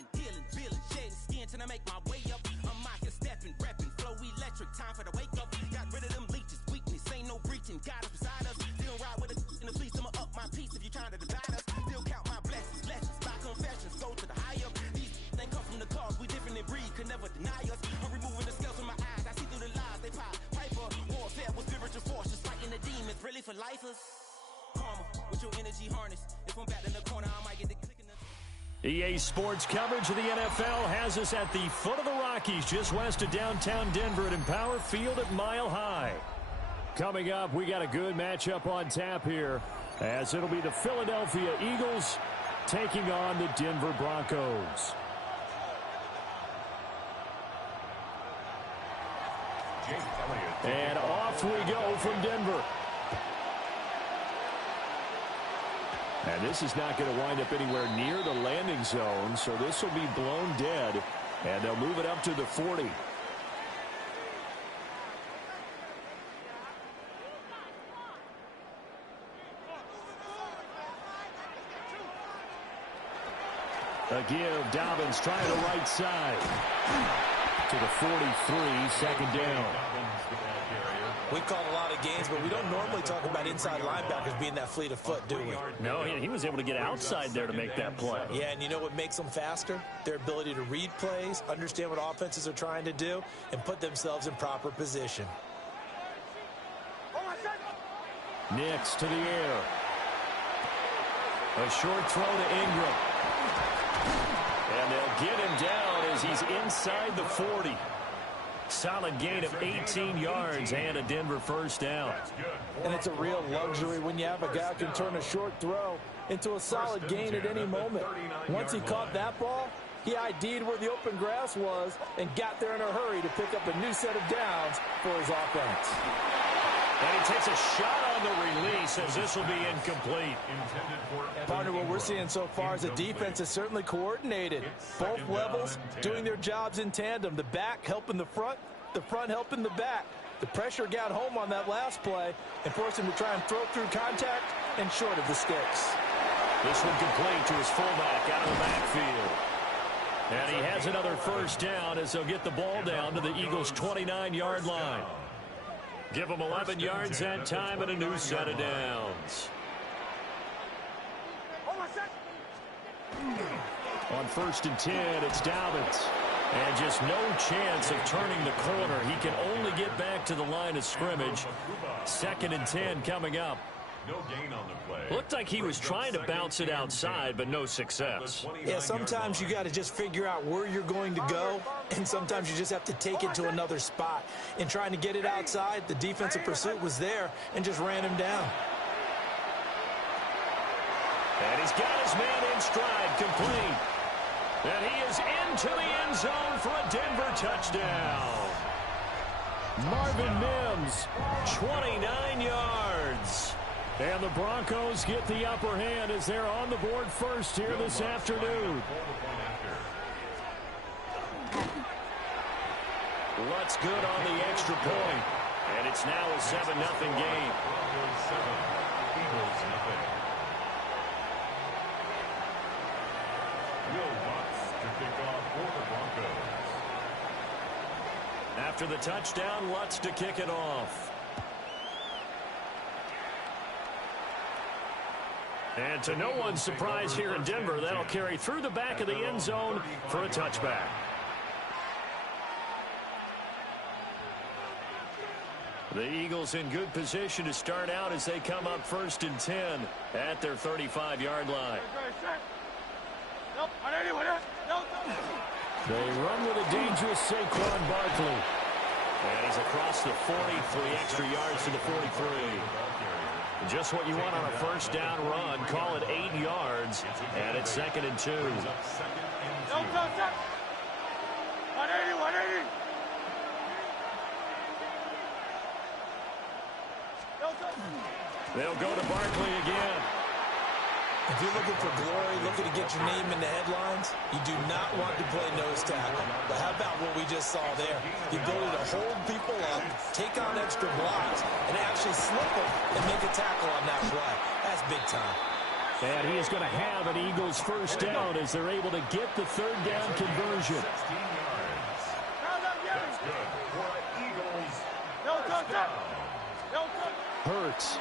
living, dealing, feeling, shedding skin till I make my way up. I'm mocking, stepping, repping, flow electric, time for the wake up. Got rid of them leeches, weakness, ain't no breaching, God is beside us. Still ride with it in the fleece, I'ma up my piece if you trying to divide us. Still count my blessings, legends, by confessions, go to the high up. These they come from the cause, we different in breed, could never deny us. I'm removing the scales from my eyes, I see through the lies, they pop. Piper, warfare with spiritual force, just fighting the demons, really for lifers. Karma, with your energy harness, if I'm back in the corner, I might get the click in the... EA Sports coverage of the NFL has us at the foot of the Rockies, just west of downtown Denver at Empower Field at Mile High. Coming up, we got a good matchup on tap here, as it'll be the Philadelphia Eagles taking on the Denver Broncos. And off we go from Denver. And this is not going to wind up anywhere near the landing zone, so this will be blown dead, and they'll move it up to the 40. A give, Dobbins trying the right side. To the 43, second down. We've called a lot of games, but we don't normally talk about inside linebackers being that fleet of foot, do we? No, he was able to get outside there to make that play. Yeah, and you know what makes them faster? Their ability to read plays, understand what offenses are trying to do, and put themselves in proper position. Nix to the air. A short throw to Ingram. And they'll get him down as he's inside the 40. Solid gain of 18 yards and a Denver first down. And it's a real luxury when you have a guy who can turn a short throw into a solid gain at any moment. Once he caught that ball, he ID'd where the open grass was and got there in a hurry to pick up a new set of downs for his offense. And he takes a shot on the release as this will be incomplete. Partner, what we're seeing so far is the defense is certainly coordinated. Both levels doing their jobs in tandem. The back helping the front helping the back. The pressure got home on that last play and forced him to try and throw through contact and short of the sticks. This one complete to his fullback out of the backfield. And he has another first down as they'll get the ball down to the Eagles' 29-yard line. Give them 11 yards that time and a new set of downs. On 1st and 10, it's Dobbins. And just no chance of turning the corner. He can only get back to the line of scrimmage. 2nd and 10 coming up. No gain on the play. Looked like he was trying to bounce it outside, but no success. Yeah, sometimes you got to just figure out where you're going to go, and sometimes you just have to take it to another spot. In trying to get it outside, the defensive pursuit was there and just ran him down. And he's got his man in stride, complete. And he is into the end zone for a Denver touchdown. Marvin Mims, 29 yards. And the Broncos get the upper hand as they're on the board first here this afternoon. Lutz good on the extra point. And it's now a 7-0 game. After the touchdown, Lutz to kick it off. And to no one's surprise here in Denver, that'll carry through the back of the end zone for a touchback. The Eagles in good position to start out as they come up 1st and 10 at their 35-yard line. They run with a dangerous Saquon Barkley. And he's across the 40 for the extra yards to the 43. Just what you want on a first down run. Call it 8 yards. And it's 2nd and 2. 180. They'll go to Barkley again. If you're looking for glory, looking to get your name in the headlines, you do not want to play nose tackle. But how about what we just saw there? The ability to hold people up, take on extra blocks, and actually slip them and make a tackle on that play. That's big time. And he is going to have an Eagles first down as they're able to get the third down conversion. 16 yards. That's good for an Eagles first down. Hurts.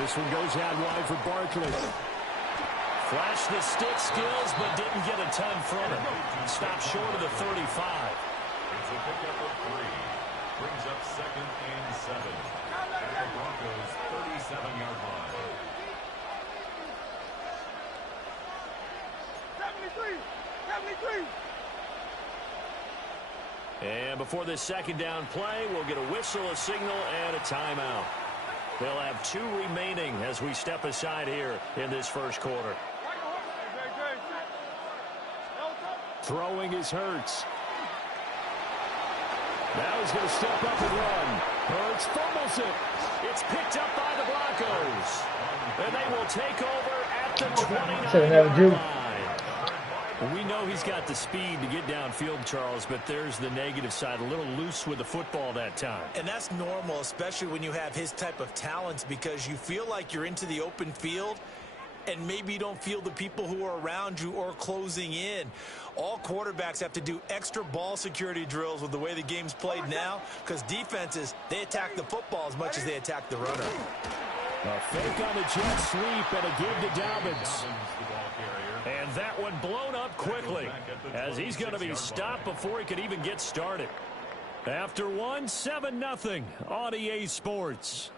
This one goes out wide for Barkley. Flashed the stick skills, but didn't get a ton from it. Stopped short of the 35. It's a pickup of 3. Brings up 2nd and 7. At the Broncos' 37-yard line. 73. And before this second down play, we'll get a whistle, a signal, and a timeout. They'll have 2 remaining as we step aside here in this first quarter. Throwing is Hurts. Now he's going to step up and run. Hurts fumbles it. It's picked up by the Broncos. And they will take over at the 29-yard line. We know he's got the speed to get downfield, Charles, but there's the negative side. A little loose with the football that time. And that's normal, especially when you have his type of talents, because you feel like you're into the open field and maybe you don't feel the people who are around you or closing in. All quarterbacks have to do extra ball security drills with the way the game's played now, because defenses, they attack the football as much as they attack the runner. A fake on the jet sweep and a give to Dobbins. And that one blown up quickly as he's going to be stopped before he could even get started. After one, 7-0 on EA Sports.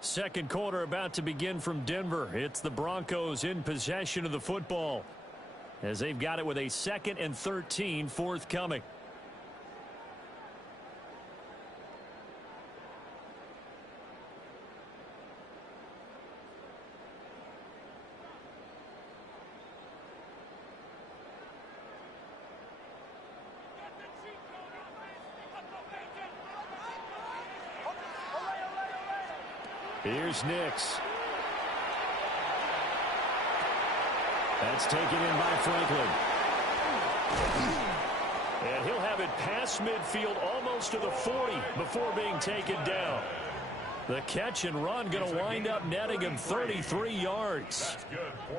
Second quarter about to begin from Denver. It's the Broncos in possession of the football as they've got it with a 2nd and 13 forthcoming. Here's Nix. That's taken in by Franklin. And he'll have it past midfield almost to the 40 before being taken down. The catch and run going to wind up netting him 33 yards.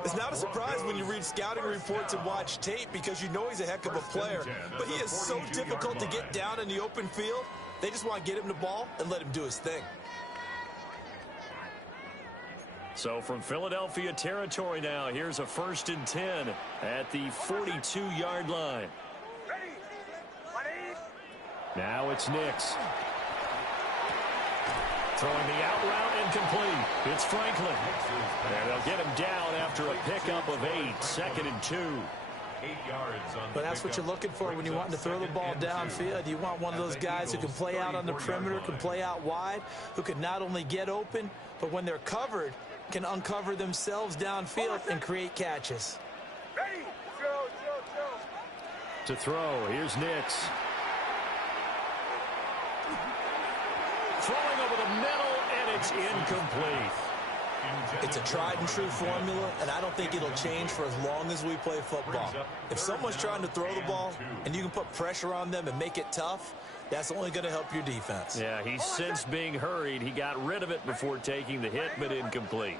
It's not a surprise when you read scouting reports and watch tape, because you know he's a heck of a player. But he is so difficult to get down in the open field. They just want to get him the ball and let him do his thing. So from Philadelphia territory now, here's a 1st and 10 at the 42-yard line. Now it's Nix. Throwing the out route incomplete. It's Franklin. And they'll get him down after a pickup of 8. 2nd and 2. 8 yards on. But that's what you're looking for when you want to throw the ball downfield. You want one of those guys who can play out on the perimeter, can play out wide, who can not only get open, but when they're covered, can uncover themselves downfield and create catches. To throw, here's Nix. Throwing over the middle, and it's incomplete. It's a tried and true formula, and I don't think it'll change for as long as we play football. If someone's trying to throw the ball and you can put pressure on them and make it tough, that's only going to help your defense. Yeah, he's since being hurried. He got rid of it before taking the hit, but incomplete.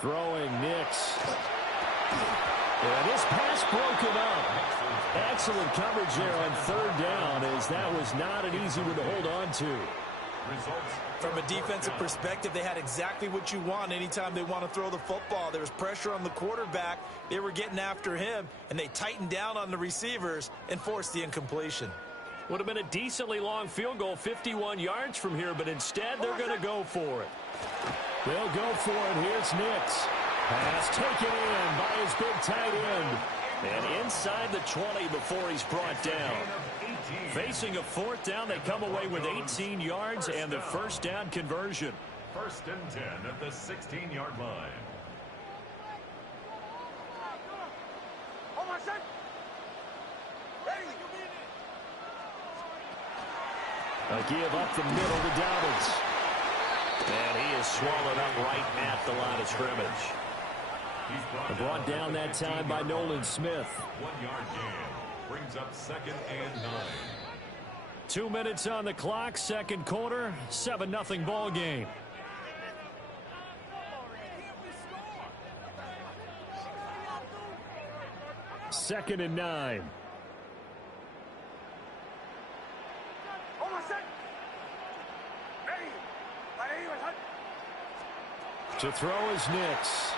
Throwing Nix. And this pass broken up. Excellent coverage there on 3rd down, as that was not an easy one to hold on to. From a defensive perspective, they had exactly what you want anytime they want to throw the football. There was pressure on the quarterback. They were getting after him, and they tightened down on the receivers and forced the incompletion. Would have been a decently long field goal, 51 yards from here, but instead they're going to go for it. They'll go for it. Here's Nix. Pass taken in by his big tight end. And inside the 20 before he's brought down. Facing a 4th down, they come away with 18 yards and the 1st down conversion. 1st and 10 at the 16-yard line. A give up the middle to Dobbins. And he is swallowed up right at the line of scrimmage. Brought down that time by Nolan Smith. 1 yard gain. Brings up 2nd and 9. 2 minutes on the clock, second quarter, 7-0 ball game. Second and 9. To throw is Nix.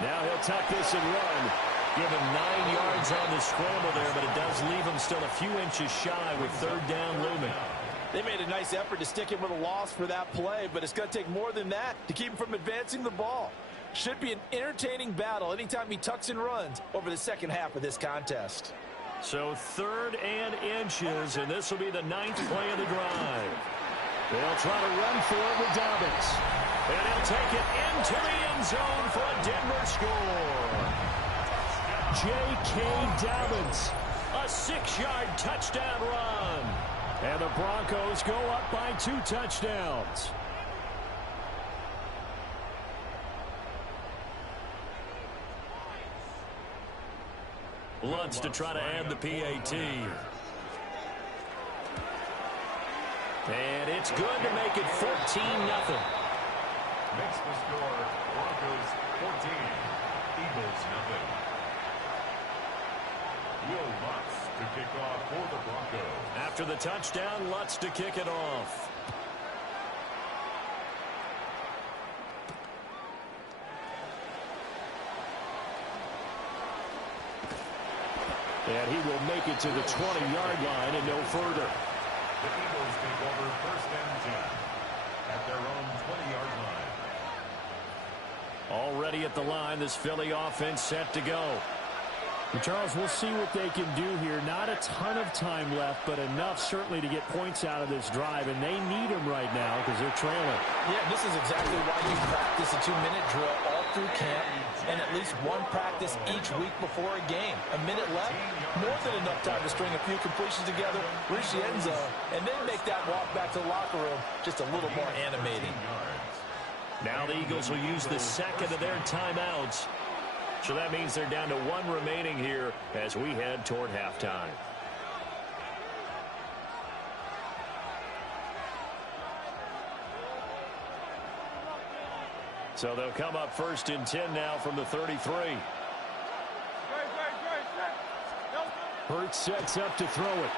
Now he'll tuck this and run. Give him 9 yards on the scramble there, but it does leave him still a few inches shy with third down looming. They made a nice effort to stick him with a loss for that play, but it's going to take more than that to keep him from advancing the ball. Should be an entertaining battle anytime he tucks and runs over the second half of this contest. So 3rd and inches, and this will be the 9th play of the drive. They'll try to run for it with Dobbins. And he'll take it into the end zone for a Denver score. J.K. Dobbins, a 6-yard touchdown run. And the Broncos go up by 2 touchdowns. Lutz to try to add the PAT. And it's good to make it 14-0. Makes the score Broncos 14, Eagles 0. Will Lutz to kick off for the Broncos. After the touchdown, Lutz to kick it off. And he will make it to the 20-yard line and no further. The Eagles take over 1st and 10 at their own 20-yard line. Already at the line, this Philly offense set to go. And Charles, we'll see what they can do here. Not a ton of time left, but enough certainly to get points out of this drive, and they need them right now because they're trailing. Yeah, this is exactly why you practice a 2-minute drill all through camp and at least one practice each week before a game. A minute left, more than enough time to string a few completions together, reach the end zone, and then make that walk back to the locker room just a little more animating. Now the Eagles will use the second of their timeouts. So that means they're down to 1 remaining here as we head toward halftime. So they'll come up 1st and 10 now from the 33. Hurts sets up to throw it.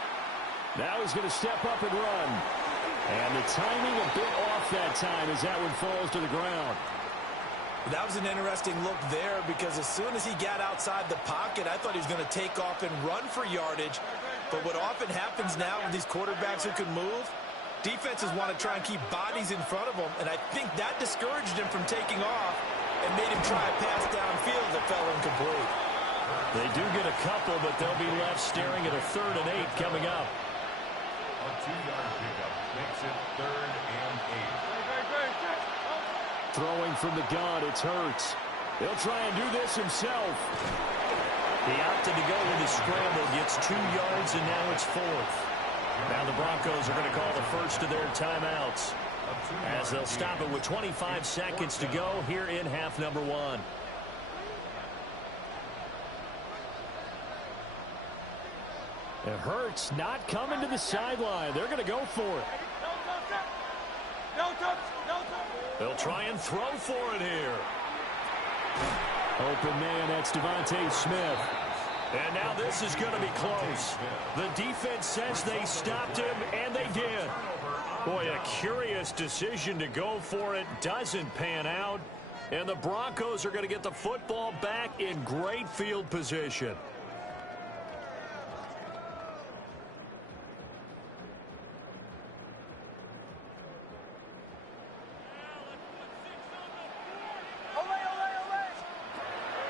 Now he's going to step up and run. And the timing a bit off that time as that one falls to the ground. That was an interesting look there because as soon as he got outside the pocket, I thought he was going to take off and run for yardage. But what often happens now with these quarterbacks who can move, defenses want to try and keep bodies in front of them, and I think that discouraged him from taking off and made him try a pass downfield that fell incomplete. They do get a couple, but they'll be left staring at a 3rd and 8 coming up. A 2-yard pickup makes it 3rd and 8. Throwing from the gun, it's Hurts. He'll try and do this himself. He opted to go with his scramble, gets 2 yards, and now it's 4th. Now the Broncos are going to call the first of their timeouts as they'll stop it with 25 seconds to go here in half number 1. And Hurts not coming to the sideline. They're going to go for it. They'll try and throw for it here. Open man, that's Devontae Smith. And now this is going to be close. The defense says they stopped him, and they did. Boy, a curious decision to go for it. Doesn't pan out. And the Broncos are going to get the football back in great field position.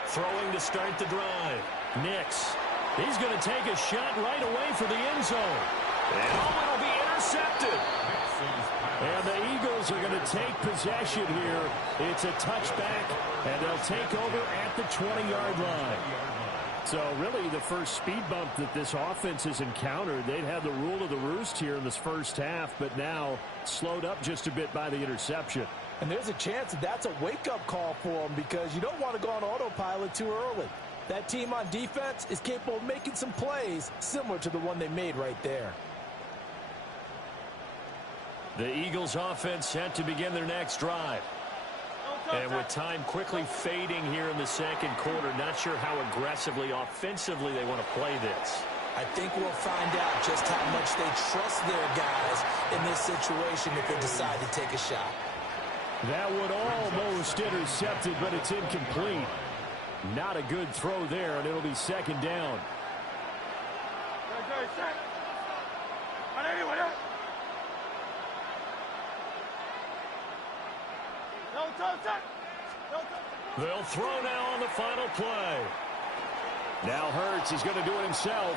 Throwing to start the drive. Nix. He's going to take a shot right away for the end zone. And it'll be intercepted. And the Eagles are going to take possession here. It's a touchback, and they'll take over at the 20-yard line. So really the first speed bump that this offense has encountered, they'd had the rule of the roost here in this first half, but now slowed up just a bit by the interception. And there's a chance that that's a wake-up call for them because you don't want to go on autopilot too early. That team on defense is capable of making some plays similar to the one they made right there. The Eagles offense set to begin their next drive. And with time quickly fading here in the second quarter, not sure how aggressively, offensively they want to play this. I think we'll find out just how much they trust their guys in this situation if they decide to take a shot. That would almost intercepted, but it's incomplete. Not a good throw there, and it'll be second down. They'll throw now on the final play. Now Hurts is going to do it himself.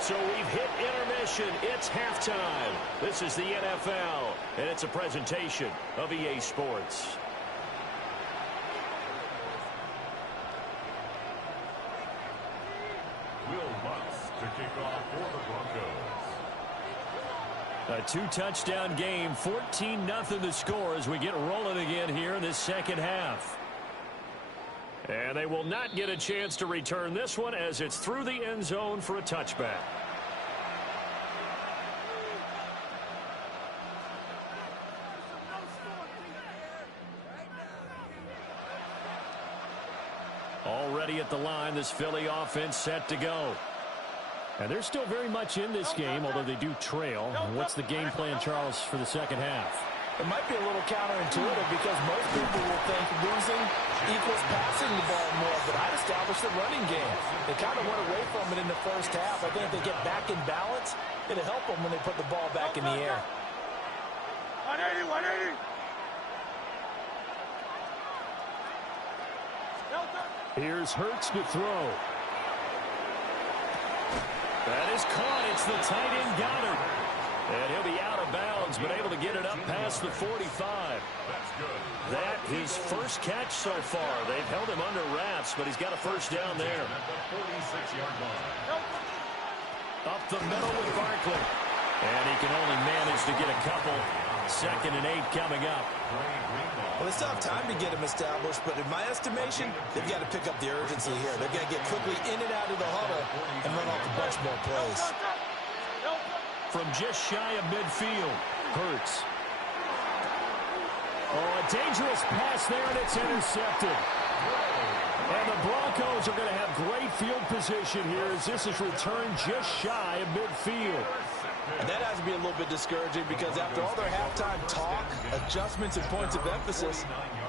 So we've hit intermission. It's halftime. This is the NFL, and it's a presentation of EA Sports. Will Lutz to kick off for the Broncos. A two-touchdown game, 14-0 the score as we get rolling again here in this second half. And they will not get a chance to return this one as it's through the end zone for a touchback. Already at the line, this Philly offense set to go. And they're still very much in this game, although they do trail. What's the game plan, Charles, for the second half? It might be a little counterintuitive because most people will think losing equals passing the ball more, but I'd establish the running game. They kind of went away from it in the first half. I think if they get back in balance, it'll help them when they put the ball back in the air. 180, 180. Here's Hurts to throw. That is caught. It's the tight end Goddard. And he'll be out of bounds, but able to get it up past the 45. That's good. That his first catch so far. They've held him under wraps, but he's got a first down there. At the 46-yard line. Up the middle with Barkley. And he can only manage to get a couple. 2nd and 8 coming up. Well, they still have time to get him established, but in my estimation, they've got to pick up the urgency here. They've got to get quickly in and out of the huddle and run off a bunch more plays. From just shy of midfield, Hurts. Oh, a dangerous pass there, and it's intercepted. And the Broncos are going to have great field position here as this is returned just shy of midfield. And that has to be a little bit discouraging because after all their halftime talk, adjustments, and points of emphasis,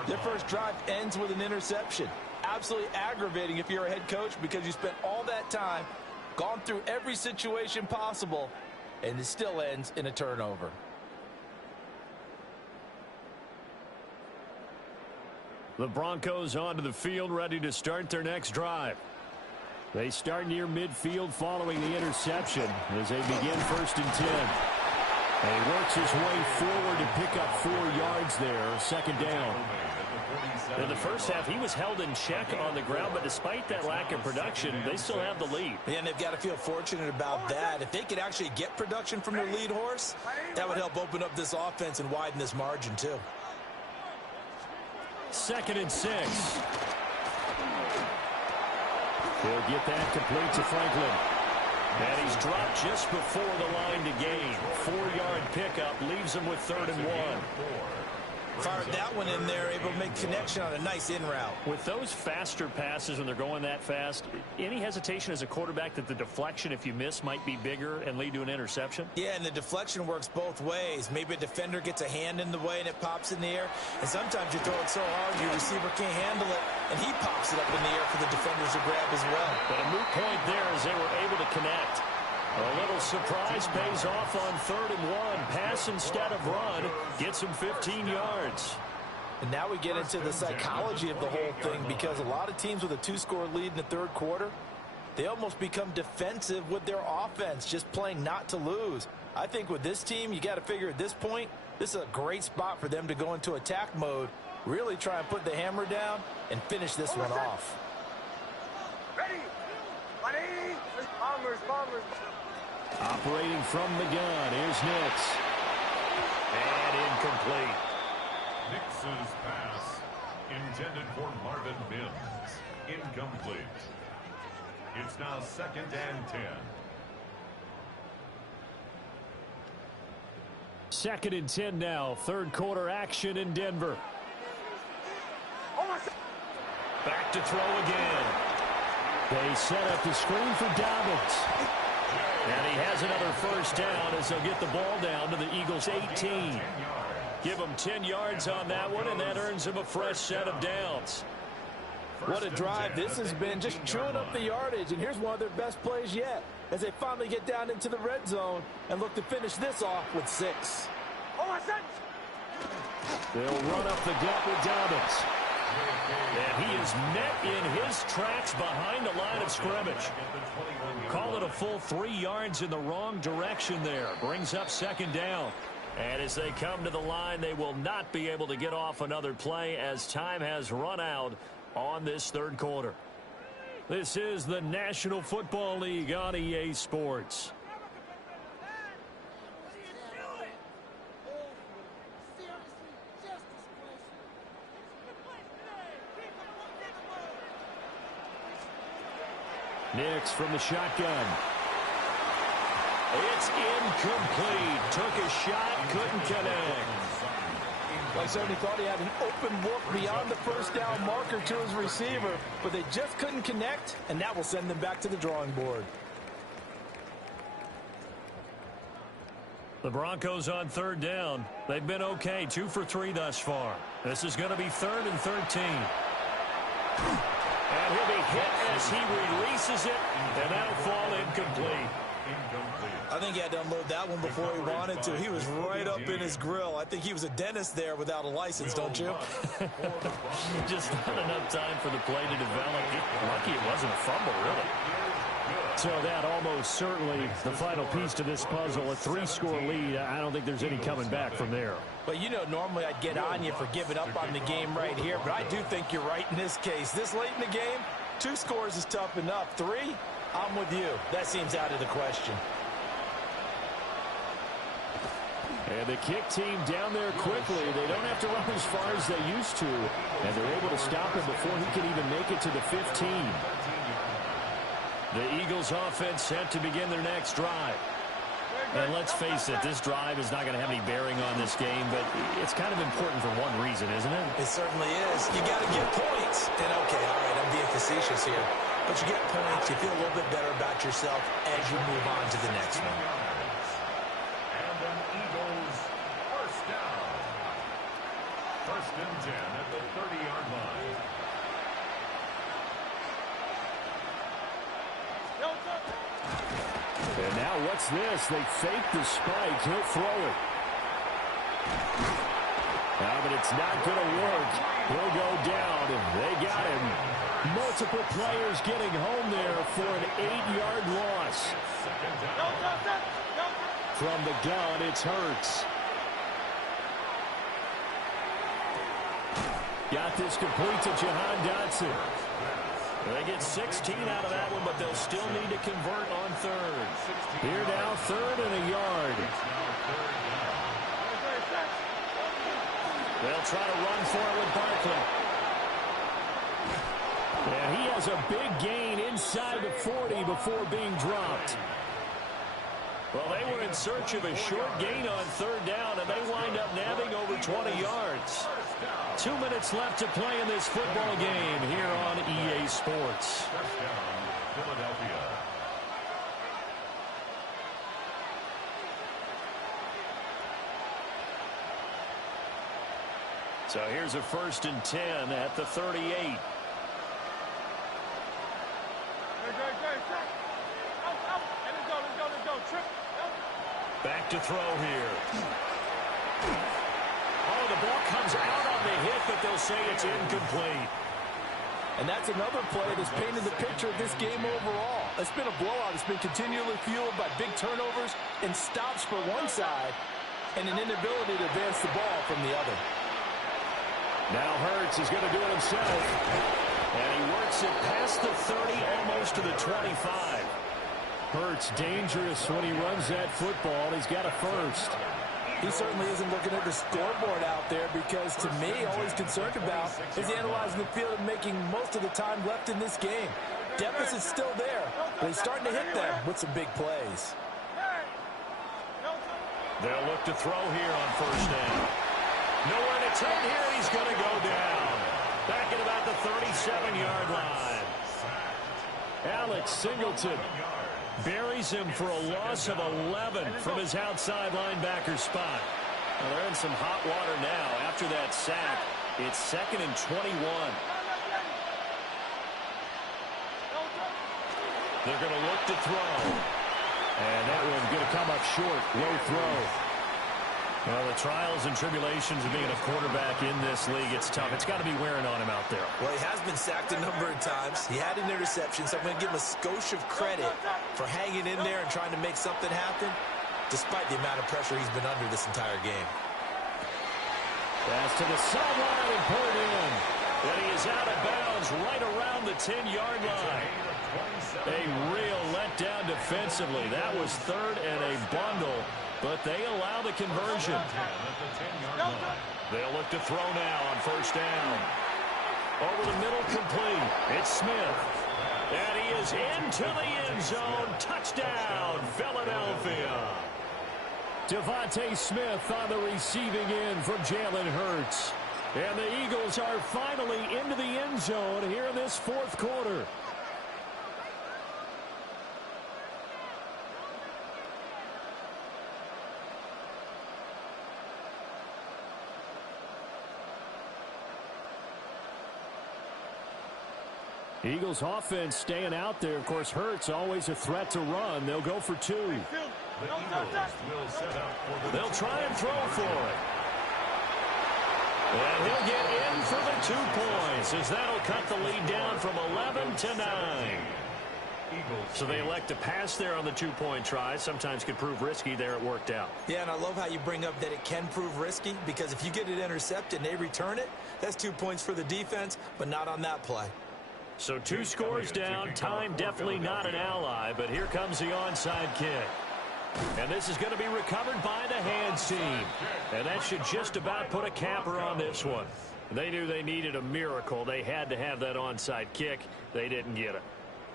their first drive ends with an interception. Absolutely aggravating if you're a head coach because you spent all that time, gone through every situation possible, and it still ends in a turnover. The Broncos onto the field, ready to start their next drive. They start near midfield following the interception as they begin 1st and 10. And he works his way forward to pick up 4 yards there, 2nd down. In the first half, he was held in check on the ground, but despite that lack of production, they still have the lead. Yeah, and they've got to feel fortunate about that. If they could actually get production from their lead horse, that would help open up this offense and widen this margin too. 2nd and 6. He'll get that complete to Franklin. And he's dropped just before the line to gain. 4-yard pickup leaves him with 3rd and 1. Fired that one in there, able to make connection on a nice in route. With those faster passes when they're going that fast, any hesitation as a quarterback that the deflection, if you miss, might be bigger and lead to an interception? Yeah, and the deflection works both ways. Maybe a defender gets a hand in the way and it pops in the air. And sometimes you throw it so hard your receiver can't handle it, and he pops it up in the air for the defenders to grab as well. But a moot point there as they were able to connect. A little surprise pays off on 3rd and 1. Pass instead of run. Gets him 15 yards. And now we get into the psychology of the whole thing because a lot of teams with a 2-score lead in the 3rd quarter, they almost become defensive with their offense, just playing not to lose. I think with this team, you got to figure at this point, this is a great spot for them to go into attack mode Really try and put the hammer down and finish this one off. Ready. 180. Bombers. Operating from the gun, here's Nix. And incomplete. Nix's pass intended for Marvin Mims. Incomplete. It's now 2nd and 10. 2nd and 10 now. Third quarter action in Denver. Back to throw again. They set up the screen for Dobbins. And he has another first down as they'll get the ball down to the Eagles' 18. Give them 10 yards on that one, and that earns them a fresh set of downs. What a drive this has been, just chewing up the yardage. And here's one of their best plays yet as they finally get down into the red zone and look to finish this off with 6. They'll run up the gut with Dobbins. And he is met in his tracks behind the line of scrimmage. Call it a full 3 yards in the wrong direction there. Brings up 2nd down. And as they come to the line, they will not be able to get off another play as time has run out on this third quarter. This is the National Football League on EA Sports. Nix from the shotgun. It's incomplete. Took a shot, couldn't connect. I certainly thought he had an open look beyond the first down marker to his receiver, but they just couldn't connect, and that will send them back to the drawing board. The Broncos on 3rd down. They've been okay, 2 for 3 thus far. This is going to be 3rd and 13. And he'll be hit as he releases it, and that'll fall incomplete. I think he had to unload that one before he wanted to. He was right up in his grill. I think he was a dentist there without a license, don't you? Just not enough time for the play to develop. Lucky it wasn't a fumble, really. So that almost certainly the final piece to this puzzle, a 3-score lead. I don't think there's any coming back from there. But, you know, normally I'd get on you for giving up on the game right here, but I do think you're right in this case. This late in the game, 2 scores is tough enough. 3, I'm with you. That seems out of the question. And the kick team down there quickly. They don't have to run as far as they used to. And they're able to stop him before he can even make it to the 15. The Eagles offense set to begin their next drive. And let's face it, this drive is not going to have any bearing on this game, but it's kind of important for one reason, isn't it? It certainly is. You got to get points. And, okay, all right, I'm being facetious here. But you get points, you feel a little bit better about yourself as you move on to the next one. And an Eagles first down. 1st and 10 at the 30-yard line. And now what's this? They fake the spike. He'll throw it. But it's not going to work. He'll go down, and they got him. Multiple players getting home there for an 8-yard loss. From the gun, it's Hurts. Got this complete to Jahan Dotson. They get 16 out of that one, but they'll still need to convert on 3rd. Here now, 3rd and a yard. They'll try to run for it with Barkley. And he has a big gain inside the 40 before being dropped. Well, they were in search of a short gain on 3rd down, and they wind up nabbing over 20 yards. 2 minutes left to play in this football game here on EA Sports. First down, Philadelphia. So here's a 1st and 10 at the 38. Back to throw here. Oh, the ball comes out on the hit, but they'll say it's incomplete. And that's another play that's painted the picture of this game overall. It's been a blowout. It's been continually fueled by big turnovers and stops for one side and an inability to advance the ball from the other. Now Hurts is going to do it himself. And he works it past the 30, almost to the 25. Hurts dangerous when he runs that football. He's got a first. He certainly isn't looking at the scoreboard out there because, to me, all he's concerned about is analyzing the field and making most of the time left in this game. Deficit's still there, but he's starting to hit them with some big plays. They'll look to throw here on first down. Nowhere to turn here. He's going to go down. Back at about the 37-yard line. Alex Singleton buries him for a loss of 11 from his outside linebacker spot. Well, they're in some hot water now. After that sack, it's 2nd and 21. They're going to look to throw. And that one's going to come up short. Low throw. Well, the trials and tribulations of being a quarterback in this league, it's tough. It's got to be wearing on him out there. Well, he has been sacked a number of times. He had an interception, so I'm going to give him a skosh of credit for hanging in there and trying to make something happen, despite the amount of pressure he's been under this entire game. Pass to the sideline and pulled in. And he is out of bounds right around the 10-yard line. A real letdown defensively. That was 3rd and a bundle, but they allow the conversion. They'll look to throw now on first down. Over the middle, complete. It's Smith. And he is into the end zone. Touchdown, Philadelphia. Devontae Smith on the receiving end from Jalen Hurts. And the Eagles are finally into the end zone here in this 4th quarter. Eagles offense staying out there. Of course, Hurts always a threat to run. They'll go for 2. They'll try and throw for it. And he'll get in for the 2 points as that'll cut the lead down from 11 to 9. So they elect to pass there on the 2-point try. Sometimes could prove risky. There it worked out. Yeah, and I love how you bring up that it can prove risky, because if you get it intercepted and they return it, that's 2 points for the defense, but not on that play. So 2 scores down. Time definitely not an ally, but here comes the onside kick. And this is going to be recovered by the hands team. And that should just about put a capper on this one. They knew they needed a miracle. They had to have that onside kick. They didn't get it.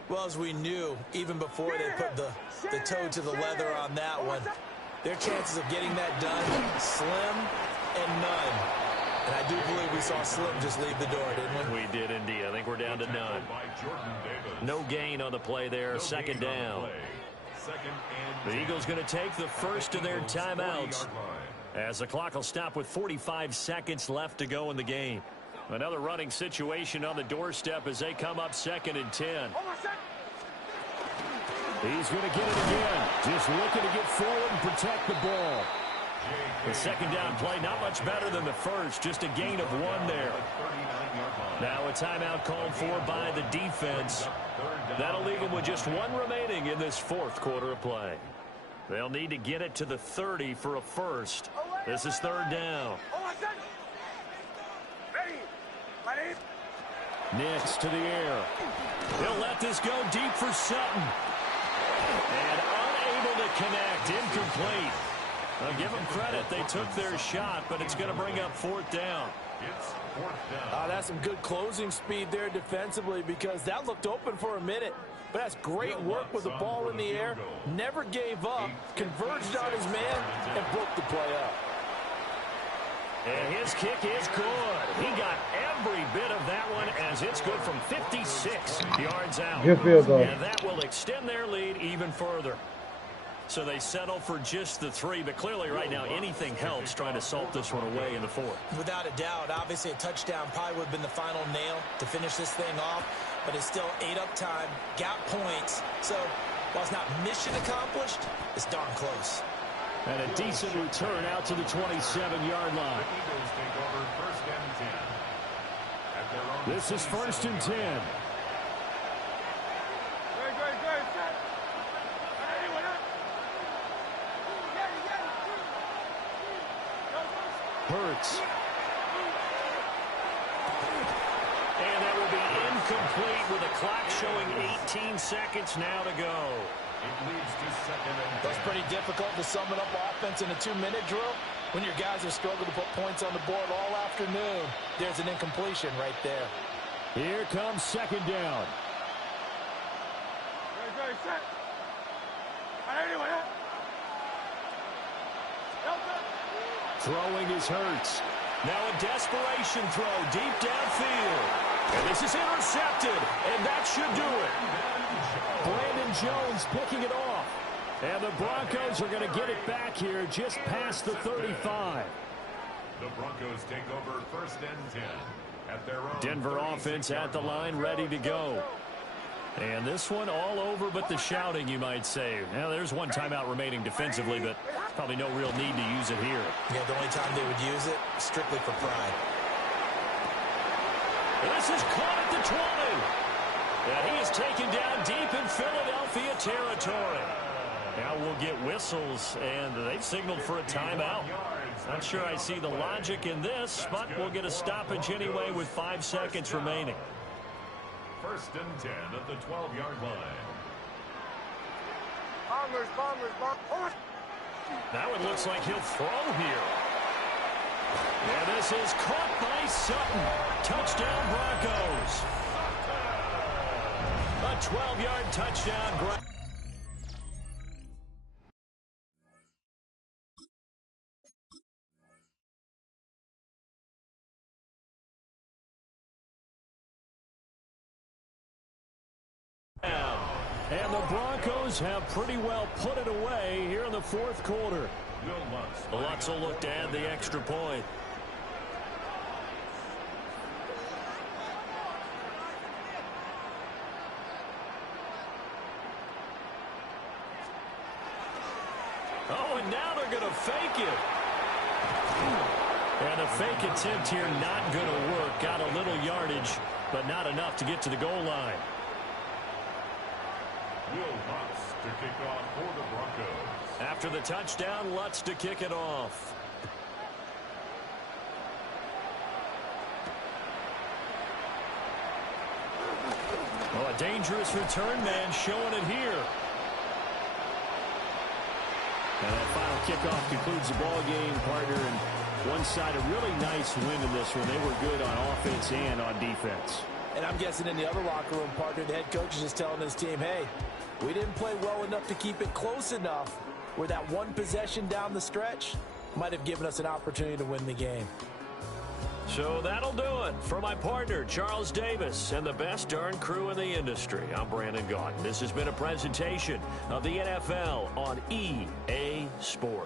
Well, as we knew, even before they put the toe to the leather on that one, their chances of getting that done, slim and none. And I do believe we saw Slim just leave the door, didn't we? We did indeed. I think we're down to none. No gain on the play there. 2nd down. The Eagles going to take the first of their timeouts as the clock will stop with 45 seconds left to go in the game. Another running situation on the doorstep as they come up 2nd and 10. He's going to get it again. Just looking to get forward and protect the ball. The 2nd down play, not much better than the first, just a gain of 1 there. Now a timeout called for by the defense. That'll leave them with just 1 remaining in this 4th quarter of play. They'll need to get it to the 30 for a first. This is 3rd down. Nix to the air. He'll let this go deep for Sutton. And unable to connect, incomplete. I'll give them credit. They took their shot, but it's going to bring up 4th down. That's some good closing speed there defensively, because that looked open for a minute. But that's great work with the ball in the air. Never gave up, converged on his man, and broke the play up. And his kick is good. He got every bit of that one as it's good from 56 yards out. Good field goal. And that will extend their lead even further. So they settle for just the 3, but clearly right now anything helps trying to salt this one away in the 4th. Without a doubt, obviously a touchdown probably would have been the final nail to finish this thing off, but it's still 8 up time, got points. So while it's not mission accomplished, it's darn close. And a decent return out to the 27-yard line. This is 1st and 10. Hurts. Incomplete with a clock showing 18 seconds now to go. It leads to second and 10. That's pretty difficult to sum it up offense in a 2-minute drill. When your guys have struggled to put points on the board all afternoon, there's an incompletion right there. Here comes second down. Ready, set. Throwing is Hurts. Now a desperation throw deep downfield. And this is intercepted, and that should do it. Brandon Jones picking it off. And the Broncos are going to get it back here just past the 35. The Broncos take over first and 10 at their own. Denver offense at the line, ready to go. And this one all over but the shouting, you might say. Now, there's one timeout remaining defensively, but probably no real need to use it here. Yeah, the only time they would use it, strictly for pride. This is caught at the 20. And he is taken down deep in Philadelphia territory. Now we'll get whistles, and they've signaled for a timeout. Not sure I see the logic in this, but we'll get a stoppage anyway with 5 seconds remaining. First and 10 at the 12-yard line. Bombers. Now it looks like he'll throw here. And this is caught by Sutton. Touchdown, Broncos. A 12-yard touchdown. And the Broncos have pretty well put it away here in the fourth quarter. The Lutz will look to add the extra point. Oh, and now they're going to fake it. And a fake attempt here not going to work. Got a little yardage, but not enough to get to the goal line. Will Lutz to kick off for the Broncos. After the touchdown, Lutz to kick it off. Oh, a dangerous return man showing it here. And that final kickoff concludes the ball game, partner. And one side, a really nice win in this one. They were good on offense and on defense. And I'm guessing in the other locker room, partner, the head coach is just telling his team, hey, we didn't play well enough to keep it close enough where that one possession down the stretch might have given us an opportunity to win the game. So that'll do it for my partner, Charles Davis, and the best darn crew in the industry. I'm Brandon Gaudin. This has been a presentation of the NFL on EA Sports.